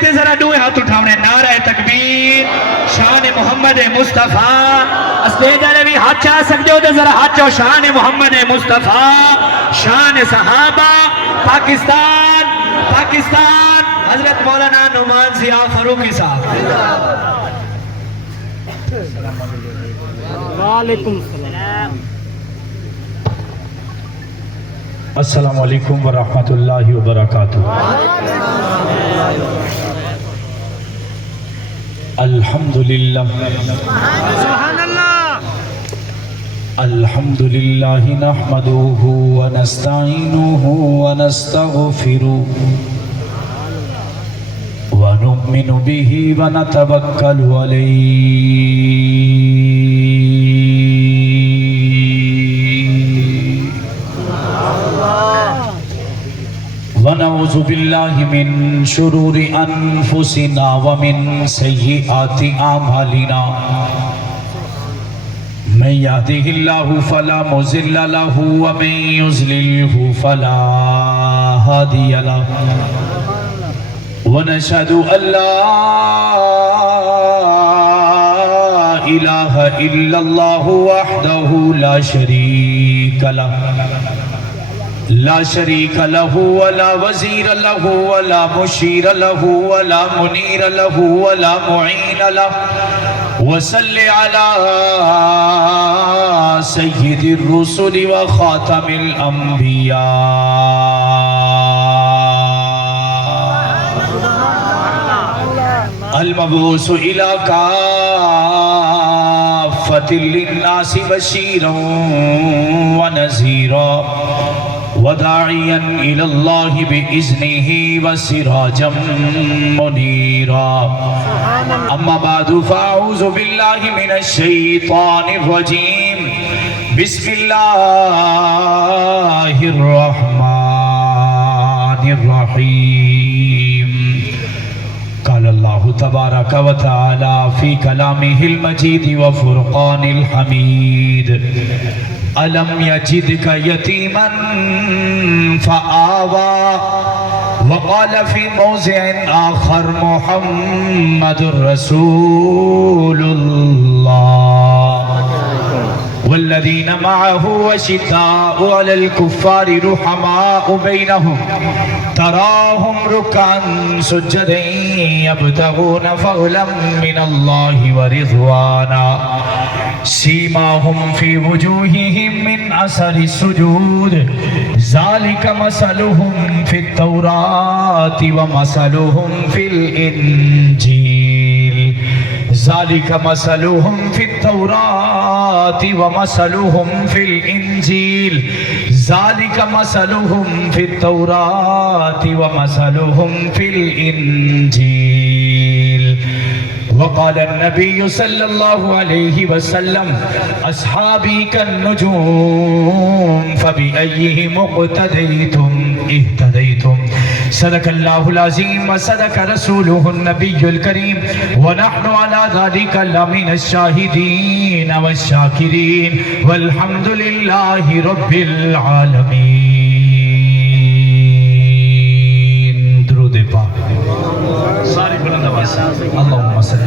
تے ذرا دوئے ہاتھ اٹھاونے نعرہ تکبیر شان محمد مصطفیٰ اسٹیج والے بھی ہاتھ چاہ سکتے ہو تو ذرا ہاتھ چاہو شان محمد مصطفیٰ شان صحابہ پاکستان پاکستان حضرت مولانا نعمان ضیاء فاروقی صاحب وعلیکم السلام السلام علیکم ورحمۃ اللہ وبرکاتہ الحمدللہ سبحان اللہ الحمدللہ نحمدہ ونستعینہ ونستغفرہ ونؤمن به ونتوکل علیہ ونعوذ باللہ من شرور انفسنا ومن سیئات اعمالنا من يهده الله فلا مضل له ومن يضلله فلا هادي له ونشهد أن لا إله إلا الله وحده لا شريك له ولا وزير له ولا مشير له ولا منير له ولا معين له وصل على سيد الرسل وخاتم الأنبياء المبعوث إلى كافة للناس بشيرا ونذيرا وداعيا إلى الله بإذنه وسراجا منيرا أما بعد فأعوذ بالله من الشيطان الرجيم بسم الله الرحمن الرحيم قال الله تبارك وتعالى في كلامه المجيد وفرقان الحميد ألم يجدك يتيما فآوى وقال في موضع آخر محمد رسول الله والذين معه أشداء على الكفار رحماء بينهم تراهم ركعا سجدا يبتغون فضلا من الله ورضوانا سيماهم في وجوههم من أثر السجود ذلك مثلهم في التوراة ومثلهم في الإنجيل ذلك مثلهم في التوراة ومثلهم في الإنجيل ذلك مثلهم في التوراة ومثلهم في الإنجيل وقال النبي صلى الله عليه وسلم أصحابي كالنجوم فبأيهم اقتديتم اهتديتم صدق الله العظيم وصدق رسوله النبي الكريم ونحن على ذلك لمن الشاهدين والشاكرين والحمد لله رب العالمين درود پاک ساری بلند آواز اللهم صل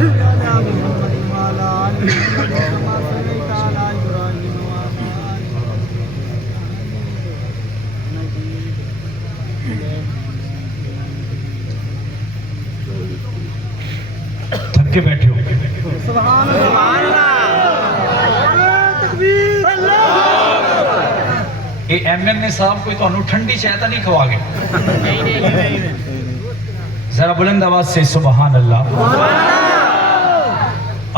تھک کے بیٹھے ہو سبحان اللہ تکبیر اے ایم این اے صاحب کوئی تو انہوں ٹھنڈی چاہتا نہیں کھوا گے ذرا بلند آواز سے سبحان اللہ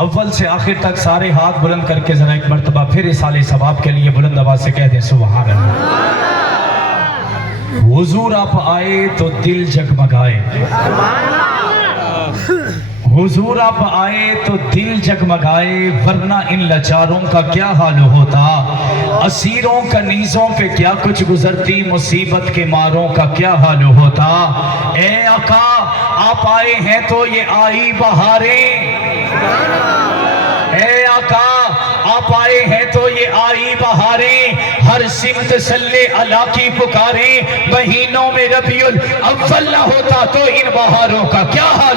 اول سے آخر تک سارے ہاتھ بلند کر کے ذرا ایک مرتبہ پھر اصالِ ثواب کے لیے بلند آواز سے کہہ دیں سبحان اللہ حضور آپ آئے تو دل جگمگائے حضور آپ آئے تو دل جگمگائے ورنہ ان لاچاروں کا کیا حال ہوتا اسیروں کنیزوں پہ کیا کچھ گزرتی مصیبت کے ماروں کا کیا حال ہوتا اے آقا آپ آئے ہیں تو یہ آئی بہاریں اے آقا آپ آئے ہیں تو یہ آئی بہاریں ہر سمت صلی اللہ کی پکاریں مہینوں میں ربیع الاول نہ ہوتا تو ان بہاروں کا کیا حال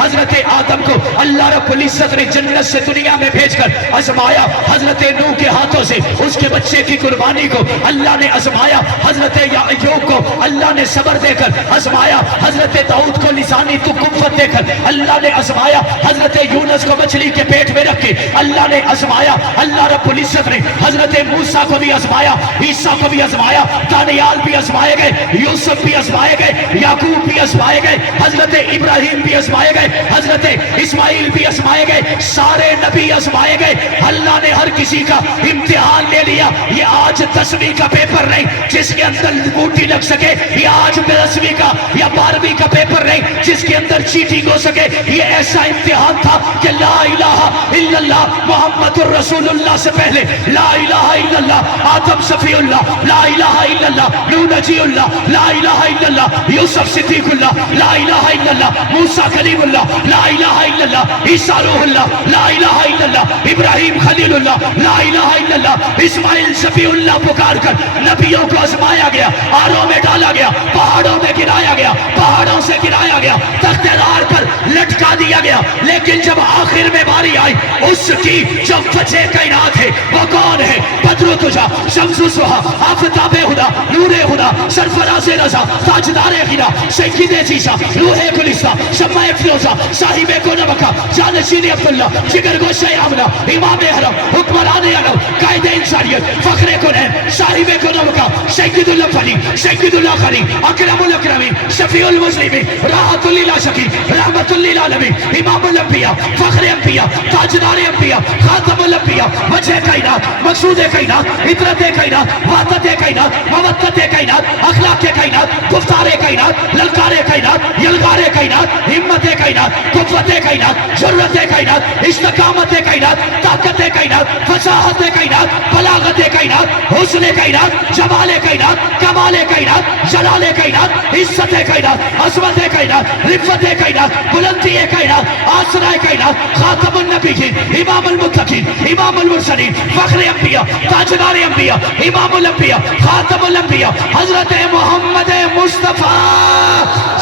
حضرت آدم کو اللہ رب العزت نے جنت سے دنیا میں بھیج کر آزمایا، حضرت نوح کے ہاتھوں سے اس کے بچے کی قربانی کو اللہ نے آزمایا، حضرت ایوب کو اللہ نے صبر دے کر آزمایا، حضرت داؤد کو لسانی تو قوت دے کر اللہ نے آزمایا، حضرت یونس کو مچھلی کے پیٹ میں رکھ کے اللہ نے آزمایا، اللہ رب العزت نے حضرت موسیٰ کو بھی آزمایا، عیسیٰ کو بھی آزمایا، دانیال بھی آزمائے گئے، یوسف بھی آزمائے گئے، یعقوب بھی آزمائے گئے، حضرت ابراہیم بھی آزمائے گئے، حضرت اسماعیل بھی آزمائے گئے، سارے نبی آزمائے گئے، اللہ نے ہر کسی کا امتحان لے لیا۔ یہ آج 10ویں کا پیپر نہیں جس کے اندر بوٹی لگ سکے، یہ آج 10ویں کا یا 12ویں کا پیپر نہیں جس کے اندر چیٹنگ ہو سکے، یہ ایسا امتحان تھا کہ لا الہ الا اللہ محمد الرسول اللہ سے پہلے لا الہ الا اللہ آدم صفی اللہ، لا الہ الا اللہ نوح نجی اللہ، لا الہ الا اللہ یوسف صدیق اللہ، لا الہ الا اللہ موسیٰ کلیم اللہ، لا الہ الا اللہ عیسیٰ روح اللہ، لا الہ الا اللہ ابراہیم خلیل اللہ، لا الہ الا اللہ اسماعیل شفیع اللہ پکار کر نبیوں کو آزمایا گیا، آروں میں ڈالا گیا، پہاڑوں میں گرایا گیا، پہاڑوں سے گرایا گیا، تخت دار پر لٹکا دیا گیا، لیکن جب آخر میں باری آئی اس کی جو وجہ کائنات ہے وہ کون ہے؟ بدر تجا، شمس سہا، آفتاب خدا، نور خدا، سرفراز رضا، تاجدار خدا، سید عیسیٰ، روح گلستہ، شمع فروزہ، صاحب کون مکہ، جانشین عبداللہ، جگر گوشہ آمنہ، امام حرم، حکمران عرب، قائد انسانیت، فخر کنین، صاحب کون مکہ، سید اللہ فلی، سید اللہ خلی، اکرم الاکرمین، شفیع المسلمین، راحت للعاشقین، رحمت للعالمین، امام الانبیاء، فخر انبیاء، تاجدار انبیاء، خاتم الانبیاء، وجہ کائنات، مقصود کائنات، عطرت کائنات، وحدت کائنات، مودت کائنات، اخلاق کائنات، گفتار کائنات، للکار کائنات، یلغار کائنات، ہمت کائنات، قوت کائنات، جرت کائنات، استقامت کائنات، طاقت کائنات، فصاحت کائنات، بلاغت کائنات، حسن کائنات، جمال کائنات، کمال کائنات، جلال کائنات، عزت کائنات، عظمت کائنات، رفت کائنات، بلندی کائنات، آسرا کائنات، خاتم النبیین، امام المتقین، امام المرسلین، فخر انبیاء، تاجدار انبیاء، امام الانبیاء، خاتم الانبیاء، حضرت محمد مصطفیٰ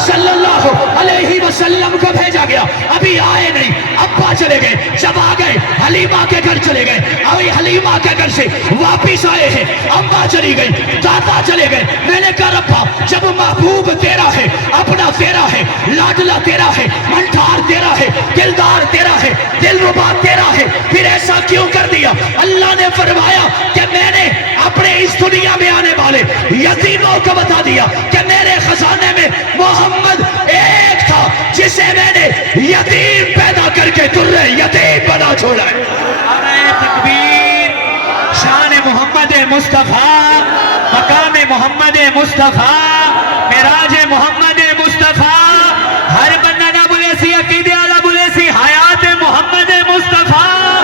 صلی اللہ علیہ وسلم کو بھیجا گیا۔ ابھی آئے نہیں، ابا چلے گئے، جب آ گئے حلیمہ کے گھر چلے گئے، ابھی حلیمہ کے گھر سے واپس آئے ہیں، اماں چلی گئی، دادا چلے گئے۔ میں نے کہا ربا جب محبوب تیرا ہے، اپنا تیرا ہے، لاڈلا تیرا ہے، منٹھار تیرا ہے، دلدار تیرا ہے، دلربا تیرا ہے، پھر ایسا کیوں کر دیا؟ اللہ نے فرمایا کہ میں نے اپنے اس دنیا میں آنے والے یتیموں کو بتا دیا کہ میرے خزانے میں محمد ایک تھا جسے میں نے یتیم پیدا کر کے درے یتیم بنا چھوڑا ہے۔ نعرہ تکبیر، شان محمد مصطفیٰ، مقام محمد مصطفیٰ، معراج محمد مصطفیٰ، ہر بندہ نہ بولے سی عقیدے والا بولے سی حیات محمد مصطفیٰ،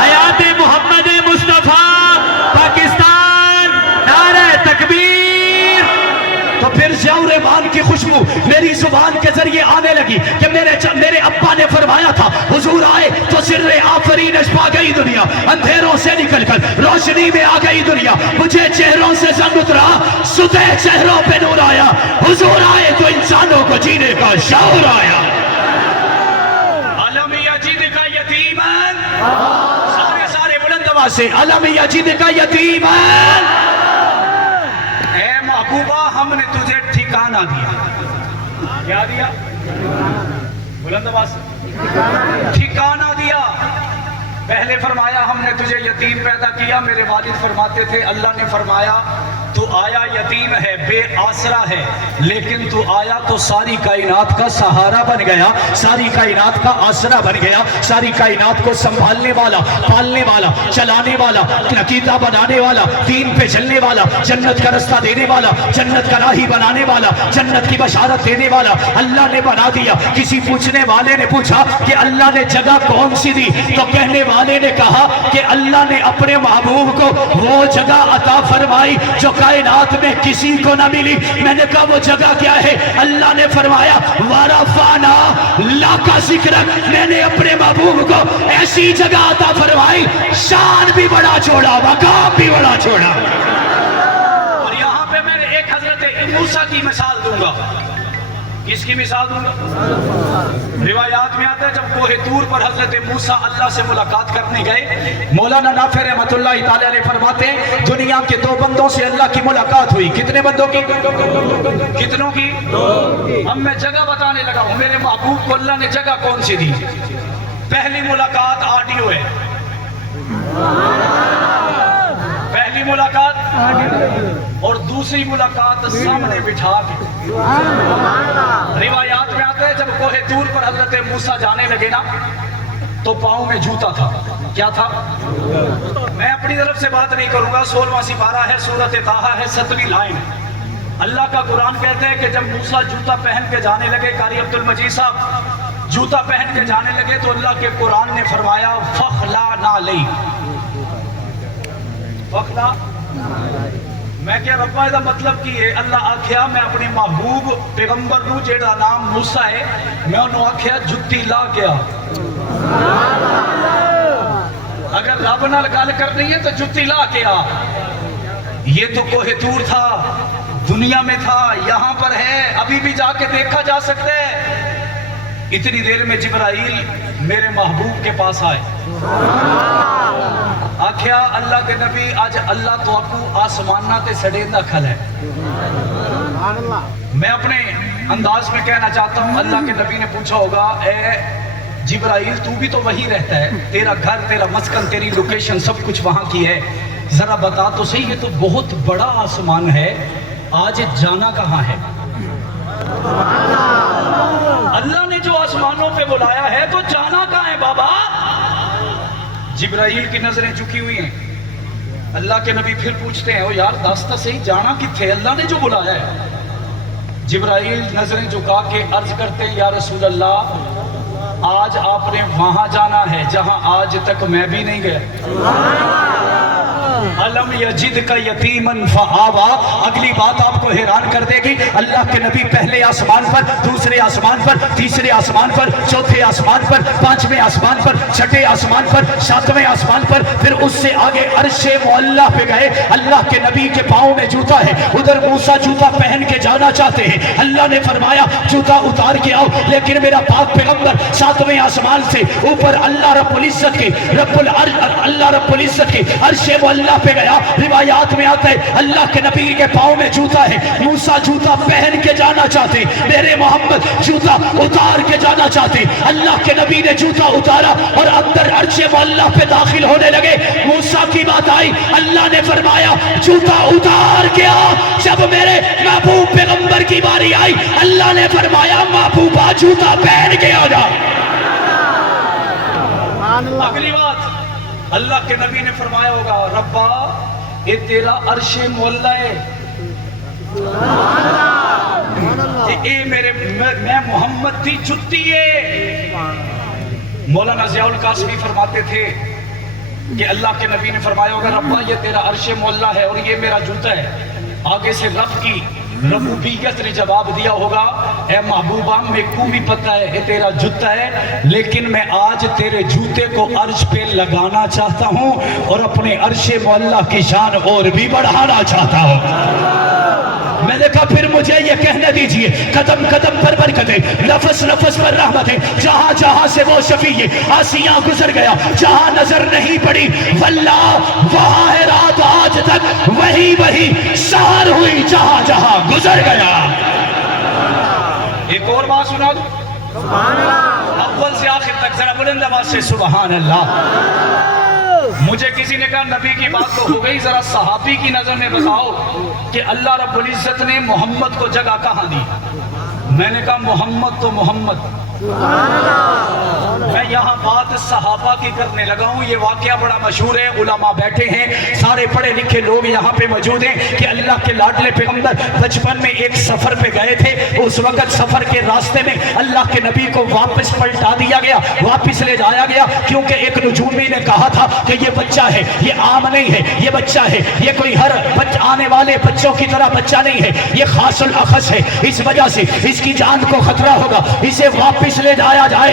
حیات محمد مصطفیٰ، پاکستان، نعرہ تکبیر۔ تو پھر ضیاء الرحمان کی خوشبو میری زبان کے ذریعے آنے لگی کہ میرے ابا نے فرمایا تھا حضور آئے تو سر آفرینش پا گئی دنیا، اندھیروں سے نکل کر روشنی میں آ گئی دنیا، مجھے چہروں سے زنگ اترا، سطح چہروں پہ نور آیا، حضور آئے تو انسانوں کو جینے کا شعور آیا۔ علم یجد کا یتیمن، سارے بلند آواز سے علم یجد کا یتیمن، اے محبوبہ ہم نے تجھے ٹھکانہ دیا۔ کیا دیا؟ بلند آواز سے ٹھکانہ دیا۔ پہلے فرمایا ہم نے تجھے یتیم پیدا کیا، میرے والد فرماتے تھے اللہ نے فرمایا تو آیا یتیم ہے، بے آسرا ہے، لیکن تو آیا تو ساری کائنات کا سہارا بن گیا، ساری کائنات کا آسرا بن گیا، ساری کائنات کو سنبھالنے والا، پالنے والا، چلانے والا، عقیدہ بنانے والا، دین پہ چلنے والا، جنت کا رستہ دینے والا، جنت کا راہی بنانے والا، جنت کی بشارت دینے والا اللہ نے بنا دیا۔ کسی پوچھنے والے نے پوچھا کہ اللہ نے جگہ کون سی دی؟ تو کہنے والے نے کہا کہ اللہ نے اپنے محبوب کو وہ جگہ عطا فرمائی جو کائنات میں کسی کو نہ ملی۔ میں نے کہا وہ جگہ کیا ہے؟ اللہ نے فرمایا وَرَفَعْنَا لَكَ ذِكْرَكَ، میں نے اپنے محبوب کو ایسی جگہ عطا فرمائی، شان بھی بڑا چھوڑا، مقام بھی بڑا چھوڑا۔ اور یہاں پہ میں ایک حضرت موسیٰ کی مثال دوں گا۔ کس کی مثال دوں گا؟ روایات میں آتا ہے جب کوہ طور پر حضرت موسیٰ اللہ سے ملاقات کرنے گئے، مولانا نافع رحمۃ اللہ تعالی علیہ فرماتے ہیں دنیا کے دو بندوں سے اللہ کی ملاقات ہوئی. کتنے بندوں کی؟ کتنوں کی؟ اب میں جگہ بتانے لگا ہوں. میرے محبوب کو اللہ نے جگہ کون سی دی؟ پہلی ملاقات آڈیو ہے. پہلی ملاقات اور دوسری ملاقات سامنے بٹھا کے. روایات میں آتا ہے جب کوہ طور پر حضرت موسیٰ جانے لگے نا تو پاؤں میں جوتا تھا. کیا تھا؟ میں اپنی طرف سے بات نہیں کروں گا. 16واں سپارہ ہے، سورۃ طٰہٰ ہے، 7ویں لائن. اللہ کا قرآن کہتا ہے کہ جب موسیٰ جوتا پہن کے جانے لگے، قاری عبد المجید صاحب جوتا پہن کے جانے لگے تو اللہ کے قرآن نے فرمایا فخلع نعلیک. فخلع، میں کیا ربا دا مطلب کی ہے؟ اللہ آکھیا میں اپنی محبوب پیغمبر نو جیڑا نام موسیٰ ہے میں انہوں آکھیا جتی لا گیا. اگر رب نال گل کرنی ہے تو جتی لا کے آ. یہ تو کوہ طور تھا، دنیا میں تھا، یہاں پر ہے، ابھی بھی جا کے دیکھا جا سکتا ہے. اتنی دیر میں جبرائیل میرے محبوب کے پاس آئے. آکھیا اللہ کے نبی آج اللہ تو آپ کو آسمانہ تے سڑیندہ کھل ہے. میں اپنے انداز میں کہنا چاہتا ہوں اللہ کے نبی نے پوچھا ہوگا اے جبرائیل تو بھی تو وہی رہتا ہے، تیرا گھر، تیرا مسکن، تیری لوکیشن سب کچھ وہاں کی ہے، ذرا بتا تو صحیح، یہ تو بہت بڑا آسمان ہے، آج جانا کہاں ہے؟ اللہ نے جو آسمانوں پہ بلایا ہے تو جانا کہاں ہے بابا؟ جبرائیل کی نظریں جھکی ہوئی ہیں. اللہ کے نبی پھر پوچھتے ہیں او یار داستا صحیح جانا کتھے؟ اللہ نے جو بلایا ہے. جبرائیل نظریں جھکا کے عرض کرتے ہیں یا رسول اللہ آج آپ نے وہاں جانا ہے جہاں آج تک میں بھی نہیں گیا. علم یجد کا یتیمن فآوا. اگلی بات آپ کو حیران کر دے گی. اللہ کے نبی پہلے آسمان پر، دوسرے آسمان پر، تیسرے آسمان پر، چوتھے آسمان پر، پانچویں آسمان پر، چھٹے آسمان پر، ساتویں آسمان پر، پھر اس سے آگے عرش معلیٰ پہ گئے. اللہ کے نبی کے پاؤں میں جوتا ہے، ادھر موسیٰ جوتا پہن کے جانا چاہتے ہیں. اللہ نے فرمایا جوتا اتار کے آؤ، لیکن میرا پاک پیغمبر 7ویں آسمان سے اوپر اللہ رب العزت کے عرش معلیٰ پہ گیا. روایات میں آتا ہے اللہ کے نبی کے پاؤں میں جوتا ہے، موسیٰ جوتا پہن کے جانا چاہتے، میرے محمد جوتا اتار کے جانا چاہتے. اللہ کے نبی نے جوتا اتارا اور اندر عرش معلیٰ پہ داخل ہونے لگے. موسیٰ کی بات آئی، اللہ نے فرمایا جوتا اتار کے آ. جب میرے محبوب پیغمبر کی باری آئی اللہ نے فرمایا محبوبہ جوتا پہن کے آ جا. اگلی بات اللہ کے نبی نے فرمایا ہوگا ربا یہ تیرا عرش معلیٰ ہے، اے میرے میں محمد دی جتی ہے. مولانا ضیاء القاسمی فرماتے تھے کہ اللہ کے نبی نے فرمایا ہوگا ربا یہ تیرا عرش معلیٰ ہے اور یہ میرا جوتا ہے. آگے سے رب کی ربوبیت نے جواب دیا ہوگا اے محبوبہ میں کو بھی پتہ ہے یہ تیرا جوتا ہے، لیکن میں آج تیرے جوتے کو عرش پہ لگانا چاہتا ہوں اور اپنے عرش معلیٰ کی شان اور بھی بڑھانا چاہتا ہوں. میں نے کہا پھر مجھے یہ کہنے دیجئے قدم قدم پر برکتیں، نفس نفس پر رحمتیں، جہاں جہاں سے وہ شفیع آسیاں گزر گیا، جہاں نظر نہیں پڑی واللہ وہاں ہے رات آج تک، وہی سحر ہوئی جہاں جہاں گزر گیا. ایک اور بات سنا دوں سبحان اللہ، اول سے آخر تک ذرا بلند آواز سے سبحان اللہ. مجھے کسی نے کہا نبی کی بات تو ہو گئی، ذرا صحابی کی نظر میں بتاؤ کہ اللہ رب العزت نے محمد کو جگہ کہاں دی؟ میں نے کہا محمد تو محمد. میں یہاں بات صحابہ کی کرنے لگا ہوں. یہ واقعہ بڑا مشہور ہے، علماء بیٹھے ہیں، سارے پڑھے لکھے لوگ یہاں پہ موجود ہیں کہ اللہ کے لاڈلے پیغمبر بچپن میں ایک سفر پہ گئے تھے. اس وقت سفر کے راستے میں اللہ کے نبی کو واپس پلٹا دیا گیا، واپس لے جایا گیا، کیونکہ ایک نجومی نے کہا تھا کہ یہ بچہ ہے، یہ عام نہیں ہے، یہ بچہ ہے، یہ کوئی ہر آنے والے بچوں کی طرح بچہ نہیں ہے، یہ خاص الاخص ہے، اس وجہ سے اس کی جان کو خطرہ ہوگا، اسے واپس لے جایا جائے،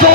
2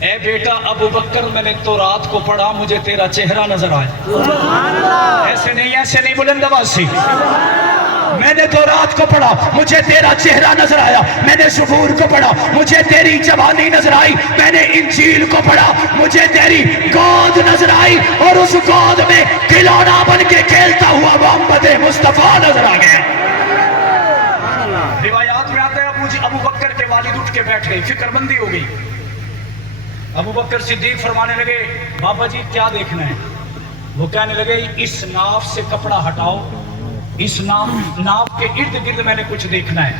اے بیٹا ابو بکر میں نے تو رات کو پڑھا مجھے تیرا چہرہ نظر آیا. ایسے نہیں بلند آواز سے. میں نے تو رات کو پڑھا مجھے تیرا چہرہ نظر آیا. میں نے زبور کو پڑھا مجھے تیری جوانی نظر آئی. میں نے انجیل کو پڑھا مجھے تیری گود نظر آئی. اور اس گود میں کھلونا بن کے کھیلتا ہوا محمد مصطفیٰ نظر آ گیا. روایات میں آتا ہے ابو بکر کے والد اٹھ کے بیٹھ گئے, فکر مندی ہو گئی. ابو بکر صدیق فرمانے لگے بابا جی کیا دیکھنا ہے؟ وہ کہنے لگے اس ناف سے کپڑا ہٹاؤ, اس ناف کے ارد گرد میں نے کچھ دیکھنا ہے.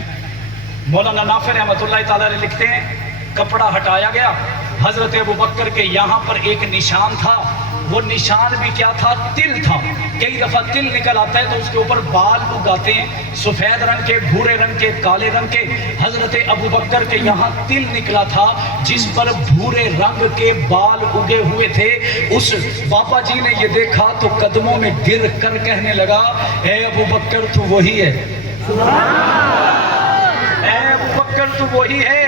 مولانا نافع رحمۃ اللہ تعالی علیہ لکھتے ہیں کپڑا ہٹایا گیا. حضرت ابو بکر کے یہاں پر ایک نشان تھا. وہ نشان بھی کیا تھا؟ تل تھا. کئی دفعہ تل نکل آتا ہے تو اس کے اوپر بال اگاتے ہیں, سفید رنگ کے, بھورے رنگ کے, کالے رنگ کے. حضرت ابو بکر کے یہاں تل نکلا تھا جس پر بھورے رنگ کے بال اگے ہوئے تھے. اس بابا جی نے یہ دیکھا تو قدموں میں گر کر کہنے لگا اے ابو بکر تو وہی ہے, اے ابو بکر تو وہی ہے,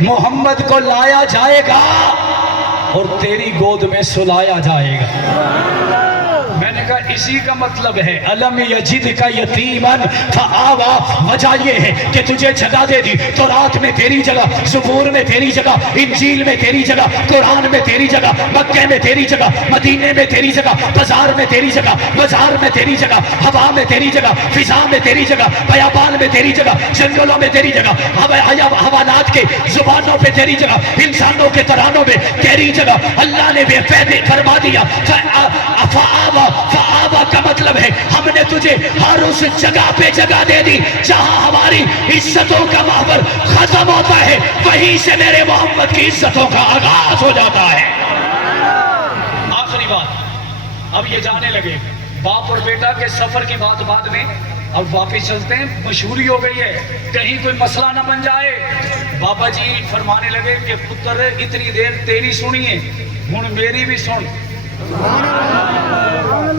محمد کو لایا جائے گا اور تیری گود میں سلایا جائے گا. میں نے کہا اسی کا مطلب ہے الم یجد کا یتیمن فآوا. وجہ یہ ہے کہ تجھے جگہ دے دی تو رات میں تیری جگہ, زبور میں تیری جگہ, انجیل میں تیری جگہ, قرآن میں تیری جگہ, مکہ میں تیری جگہ, مدینے میں تیری جگہ, بازار میں تیری جگہ, بازار میں تیری جگہ, ہوا میں تیری جگہ, فضا میں تیری جگہ, بیابان میں تیری جگہ, جنگلوں میں تیری جگہ, حیوانات کے زبانوں پہ تیری جگہ, انسانوں کے ترانوں میں تیری جگہ. اللہ نے بے فیدے فرما دیا. فآوا کا مطلب ہے ہم نے تجھے ہر اس جگہ پہ جگہ دے دی جہاں ہماری عزتوں کا محور ختم ہوتا ہے, وہیں سے میرے محمد کی عزتوں کا آغاز ہو جاتا ہے. آخری بات, اب یہ جانے لگے باپ اور بیٹا کے سفر کی بات بعد میں, اب واپس چلتے ہیں. مشہوری ہو گئی ہے کہیں کوئی مسئلہ نہ بن جائے. بابا جی فرمانے لگے کہ پتر اتنی دیر تیری سنی ہے, ہن میری بھی سن,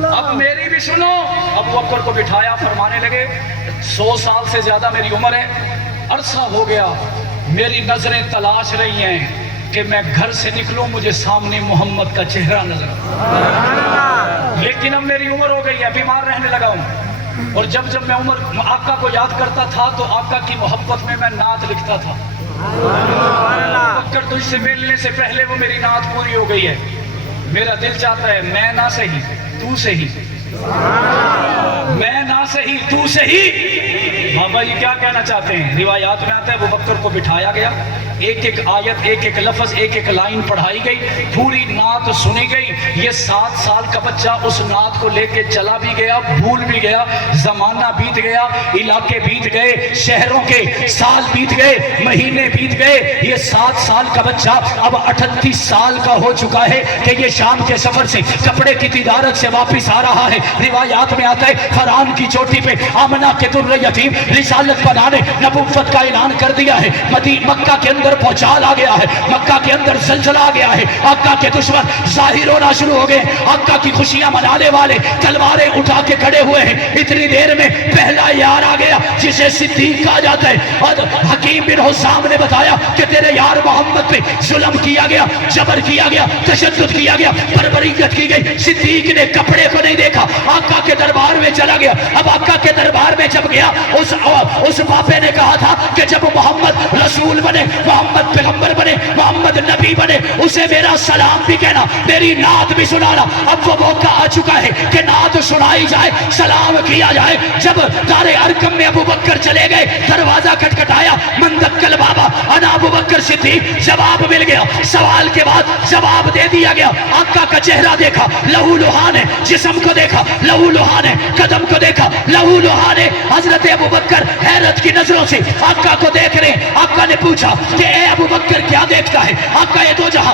اب میری بھی سنو. ابو بکر کو بٹھایا, فرمانے لگے 100 سال سے زیادہ میری عمر ہے, عرصہ ہو گیا میری نظریں تلاش رہی ہیں کہ میں گھر سے نکلوں مجھے سامنے محمد کا چہرہ نظر آئے, لیکن اب میری عمر ہو گئی ہے, بیمار رہنے لگا ہوں. اور جب میں آقا کو یاد کرتا تھا تو آقا کی محبت میں نعت لکھتا تھا. بکر تجھ سے ملنے سے پہلے وہ میری نعت پوری ہو گئی ہے. میرا دل چاہتا ہے میں نہ سہی تو سہی, میں نہ سہی تو سہی. بابا یہ کیا کہنا چاہتے ہیں؟ روایات میں آتا ہے ابو بکر کو بٹھایا گیا, ایک ایک آیت, ایک ایک لفظ, ایک ایک لائن پڑھائی گئی, پوری نعت سنی گئی. یہ 7 سال کا بچہ اس نعت کو لے کے چلا بھی گیا, بھول بھی گیا, زمانہ بیت گیا, علاقے بیت گئے, شہروں کے سال بیت گئے, مہینے بیت گئے. یہ 7 سال کا بچہ اب 38 سال کا ہو چکا ہے کہ یہ شام کے سفر سے کپڑے کی تجارت سے واپس آ رہا ہے. روایات میں آتا ہے فرعون کی چوٹی پہ آمنہ کے در یتیم رسالت بنانے نبوت کا اعلان کر دیا ہے. مکہ کے اندر پہنچال آ گیا ہے, مکہ کے اندر زلزلہ آ گیا ہے, آقا کے دشمن ظاہر ہونا شروع ہو گئے, آقا کی خوشیاں منانے والے تلواریں اٹھا کے کھڑے ہوئے ہیں. اتنی دیر میں پہلا یار آ گیا جسے صدیق کہا جاتا ہے. اور حکیم بن حسام نے بتایا کہ تیرے یار محمد پہ ظلم کیا گیا, جبر کیا گیا, تشدد کیا گیا, بربریت کی گئی. صدیق نے کپڑے کو نہیں دیکھا, آقا کے دربار میں چلا گیا. اب آقا کے دربار میں جب گیا, اس باپے نے کہا تھا کہ جب محمد رسول بنے, محمد پیغمبر بنے, محمد نبی بنے, اسے میرا سلام بھی کہنا, میری نعت بھی سنانا. اب وہ موقع آ چکا ہے کہ نعت سنائی جائے, سلام کیا جائے. جب دار ارقم میں ابو بکر چلے گئے, دروازہ کھٹکھٹایا, من دکل بابا انا ابو بکر صدیق. جواب مل گیا, سوال کے بعد جواب دے دیا گیا. آقا کا چہرہ دیکھا, لہو لہان ہے, جسم کو دیکھا, لہو لہان ہے, قدم کو دیکھا, لہو لہان ہے. حضرت ابو بکر حیرت کی نظروں سے آقا کو دیکھ رہے. آقا نے پوچھا کہ اے ابو بکر کیا دیکھتا ہے؟ آقا یہ دو جہاں